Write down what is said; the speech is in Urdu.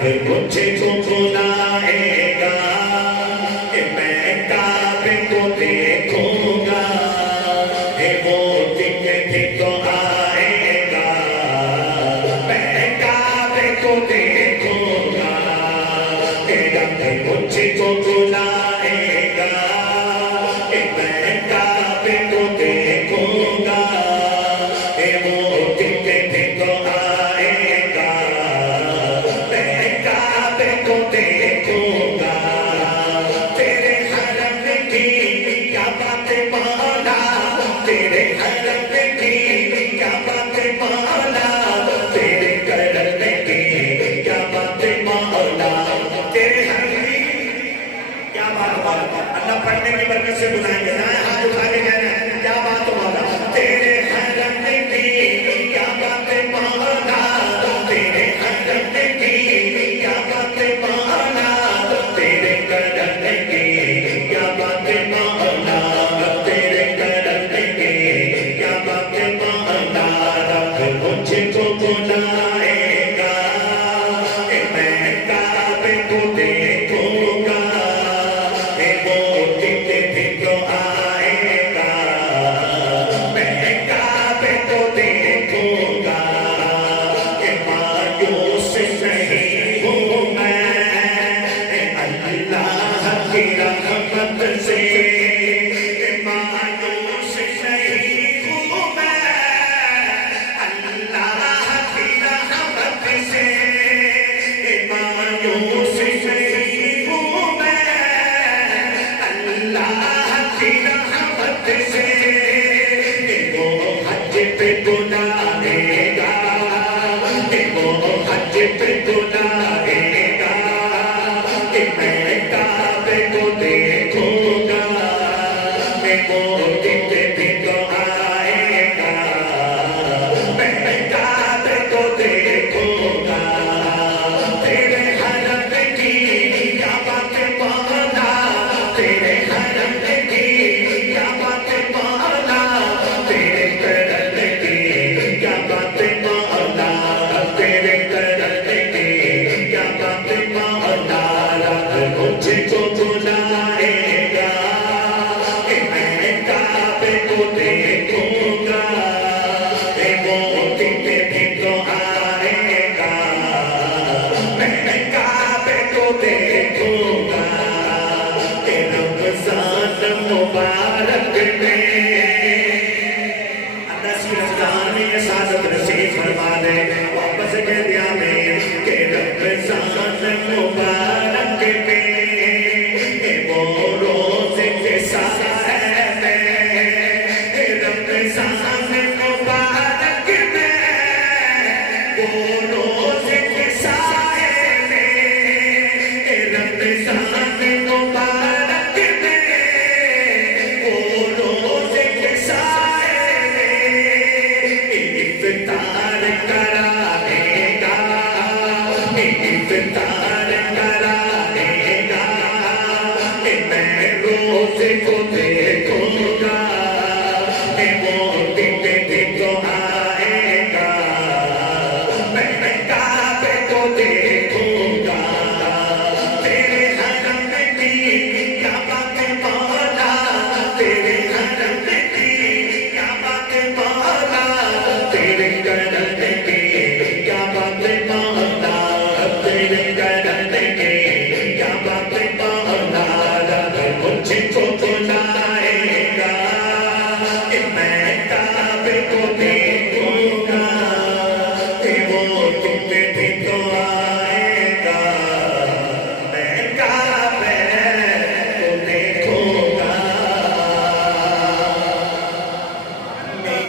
مجھے کو بلائے گا میں کعبے کو دیکھوں گا وہ دن تو آئے گا میں کعبے کو دیکھوں گا رب مجھے کو بلائے گا میں کعبے کو دیکھوں گا وہ دن تو آئے گا میں کعبے کو دیکھوں گا تیرے حرم کی کیا بات مولا تیرے حرم کی کیا بات مولا تیرے کرم کی کیا بات مولا تیرے حرم کی کیا بات مولا اللہ پڑھنے کی برکت سے بلائیں گے نا ہاتھ اٹھا کے کہنا ہے کیا بات مولا تیرے حرم کی کیا بات مولا تیرے حرم کی کیا بات مولا تیرے کرم کی کیا بات مولا تیرے کرم کی کیا بات مولا رب مجھے کو بلائے گا میں کعبے کو دیکھوں گا وہ دن تو آئے گا میں کعبے کو دیکھوں گا مایوس نہیں ہوں میں اللہ کی رحمت سے مایوس نہیں ہوں میں اللہ کی رحمت سے مایوس نہیں ہوں میں اللہ کی رحمت سے وہ حج پہ بلائے گا وہ حج پہ بلائے گا میں کعبے کو دیکھوں گا وہ دن تو آئے گا میں کعبے کو دیکھوں گا تیرے حرم کی کیا بات مولا تیرے حرم کی کیا بات مولا تیرے کرم کی کیا بات مولا تیرے کرم کی کیا بات مولا رب مجھے کو بلائے گا میں کعبے کو دیکھوں گا وہ دن تو آئے گا میں کعبے کو دیکھوں گا رمضان مبارک میں اللہ سی رمضان میں یہ سعادت نصیب فرما دے واپس کہہ دیا میں کہ رمضان مبارک میں وہ روزے کے سائے میں رمضان مبارک میں وہ روزے کے سائے میں رمضان مبارک میں وہ روزے کے سائے میں افطار کرانے گا افطار